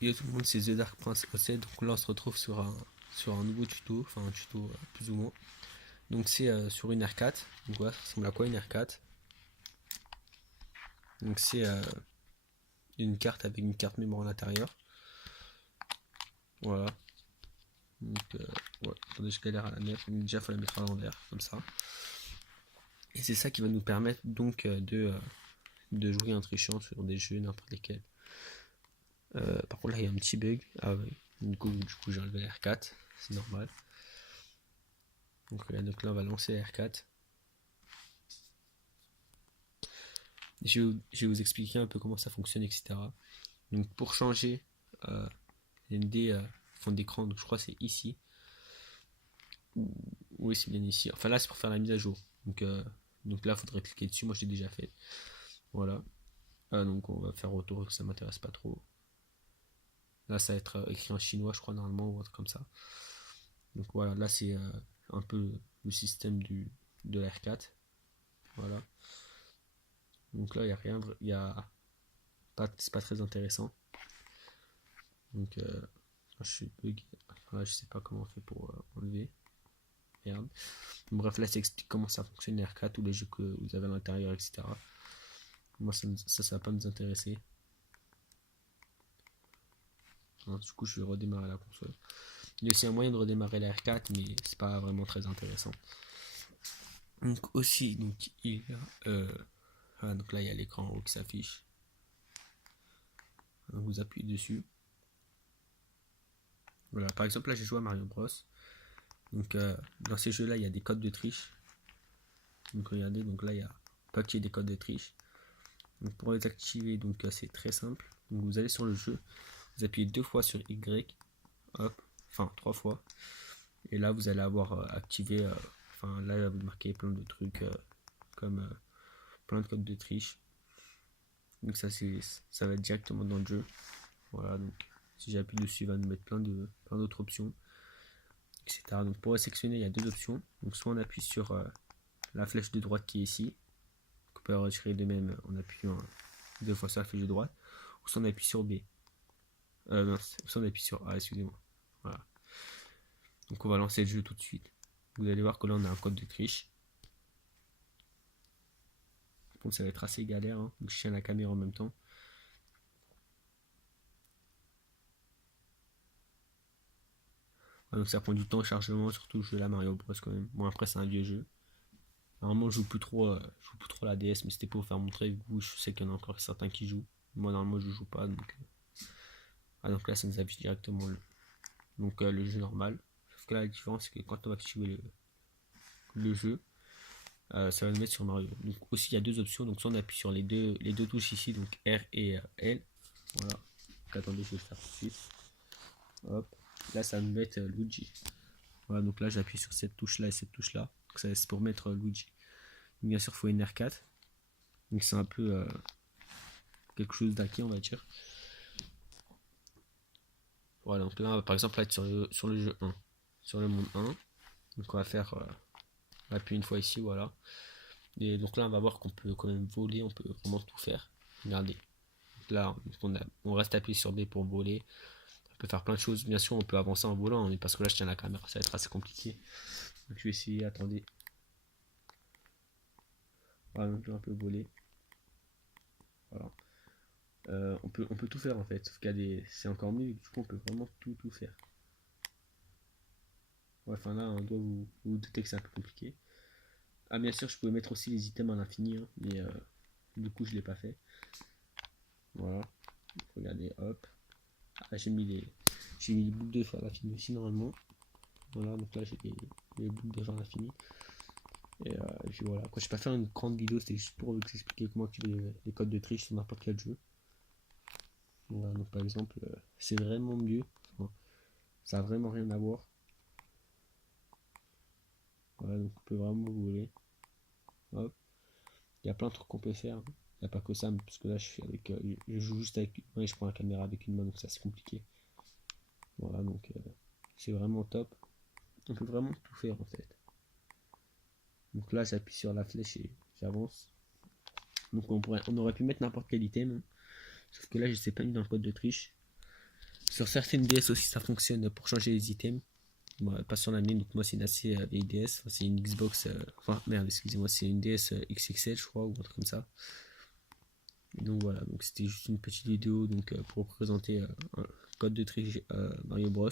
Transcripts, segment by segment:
Yo tout le monde, c'est The Dark Prince OC. Donc là on se retrouve sur un nouveau tuto, enfin un tuto plus ou moins. Donc c'est sur une R4. Donc voilà, ça ressemble à quoi une R4? Donc c'est une carte avec une carte mémoire à l'intérieur. Voilà. Donc ouais, attendez, je galère à la mettre. Donc déjà il faut la mettre à l'envers, comme ça. Et c'est ça qui va nous permettre donc de jouer en trichant sur des jeux n'importe lesquels. Par contre là il y a un petit bug. Ah ouais. Du coup j'ai enlevé la R4, c'est normal. Donc là on va lancer la R4. Je vais vous expliquer un peu comment ça fonctionne, etc. Donc pour changer ND fond d'écran, donc je crois que c'est ici. Oui, c'est bien ici. Enfin là c'est pour faire la mise à jour. Donc là il faudrait cliquer dessus, moi j'ai déjà fait. Voilà. Donc on va faire retour, ça m'intéresse pas trop. Là ça va être écrit en chinois je crois normalement ou un truc comme ça. Donc voilà, là c'est un peu le système de la R4. Voilà. Donc là il n'y a rien, c'est pas très intéressant. Donc je suis bug. Enfin, là, je sais pas comment on fait pour enlever. Merde. Bref, là, ça explique comment ça fonctionne les R4, tous les jeux que vous avez à l'intérieur, etc. Moi, ça va pas nous intéresser. Alors, du coup, je vais redémarrer la console. Il y a aussi un moyen de redémarrer la R4, mais c'est pas vraiment très intéressant. Donc aussi, donc il y a, donc là il y a l'écran en haut qui s'affiche. Donc vous appuyez dessus. Voilà, par exemple là j'ai joué à Mario Bros. Donc dans ces jeux là il y a des codes de triche. Donc regardez, donc là il y a pas qu'il y ait des codes de triche. Donc pour les activer, donc c'est très simple. Donc vous allez sur le jeu, vous appuyez 2 fois sur Y, hop, enfin 3 fois. Et là vous allez avoir activé, enfin là vous marquez plein de trucs comme plein de codes de triche. Donc ça va être directement dans le jeu. Voilà, donc si j'appuie dessus, il va nous mettre plein d'autres options, etc. Donc pour sélectionner, il y a deux options. Donc soit on appuie sur la flèche de droite qui est ici, qu'on peut retirer de même en appuyant 2 fois sur la flèche de droite, ou soit on appuie sur B. Non, soit on appuie sur A, excusez-moi. Voilà. Donc on va lancer le jeu tout de suite. Vous allez voir que là on a un code de triche. Bon, ça va être assez galère, hein. Donc je tiens la caméra en même temps. Donc ça prend du temps au chargement, surtout le jeu là Mario Bros quand même. Bon après c'est un vieux jeu. Normalement je joue plus trop la DS, mais c'était pour vous faire montrer, vous je sais qu'il y en a encore certains qui jouent. Moi normalement je joue pas donc. Donc là ça nous affiche directement le jeu normal. Sauf que là la différence c'est que quand on va activer le jeu, ça va nous mettre sur Mario. Donc aussi il y a deux options, donc soit on appuie sur les deux touches ici, donc R et L. Voilà. Donc attendez, je vais le faire tout de suite. Hop. Là ça va nous mettre Luigi. Voilà, donc là j'appuie sur cette touche là et cette touche là. Donc ça c'est pour mettre Luigi. Donc, bien sûr il faut une R4. Donc c'est un peu quelque chose d'acquis on va dire. Voilà, donc là par exemple là être sur le jeu 1. Sur le monde 1. Donc on va faire appuyer une fois ici, voilà. Et donc là on va voir qu'on peut quand même voler, on peut vraiment tout faire. Regardez. Donc là on reste appuyé sur B pour voler. On peut faire plein de choses. Bien sûr on peut avancer en volant, mais parce que là je tiens la caméra, ça va être assez compliqué. Donc je vais essayer, attendez. Voilà, donc je vais un peu voler. Voilà. On peut tout faire en fait, sauf qu'il y a c'est encore mieux, du coup on peut vraiment tout faire. Ouais, enfin là on doit vous doutez que c'est un peu compliqué. Ah bien sûr je pouvais mettre aussi les items à l'infini, hein, mais du coup je l'ai pas fait. Voilà. Donc, regardez, hop. Ah, j'ai mis les boucles de feu à l'infini aussi normalement. Voilà, donc là j'ai les boucles de feu à l'infini. Et puis voilà, quoi, je vais pas faire une grande vidéo, c'était juste pour vous expliquer comment activer les codes de triche sur n'importe quel jeu. Voilà, donc par exemple, c'est vraiment mieux. Enfin, ça a vraiment rien à voir. Voilà, donc on peut vraiment voler. Hop. Il y a plein de trucs qu'on peut faire. Il n'y a pas que ça, parce que là je joue juste avec une main et je prends la caméra avec une main, donc ça c'est compliqué. Voilà, donc c'est vraiment top. On peut vraiment tout faire en fait. Donc là j'appuie sur la flèche et j'avance. Donc on aurait pu mettre n'importe quel item, hein. Sauf que là je sais pas mis dans le code de triche. Sur certaines DS aussi ça fonctionne pour changer les items. Moi, pas sur la mienne, donc moi c'est une assez vieille DS, enfin, c'est une Xbox, enfin merde, excusez-moi, c'est une DS XXL je crois, ou un truc comme ça. Et donc voilà, donc c'était juste une petite vidéo donc, pour présenter un code de triche Mario Bros.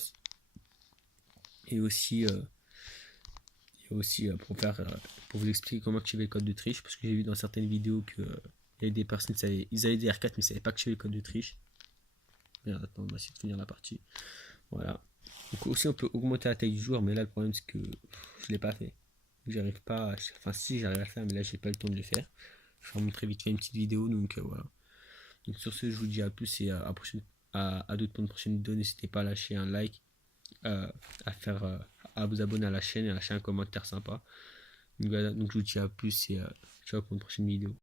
Et aussi, pour vous expliquer comment activer le code de triche, parce que j'ai vu dans certaines vidéos que il y avait des personnes ils avaient des R4 mais ils ne savaient pas activer le code de triche. Merde, attends, on va essayer de finir la partie. Voilà. Donc aussi on peut augmenter la taille du joueur, mais là le problème c'est que je l'ai pas fait. J'arrive pas, enfin si j'arrive à le faire, mais là j'ai pas le temps de le faire. Je vais vous montrer vite fait une petite vidéo, donc voilà. Donc sur ce, je vous dis à plus et à d'autres pour une prochaine vidéo. N'hésitez pas à lâcher un like, euh, à faire, à vous abonner à la chaîne et à lâcher un commentaire sympa. Donc, voilà, donc je vous dis à plus et ciao pour une prochaine vidéo.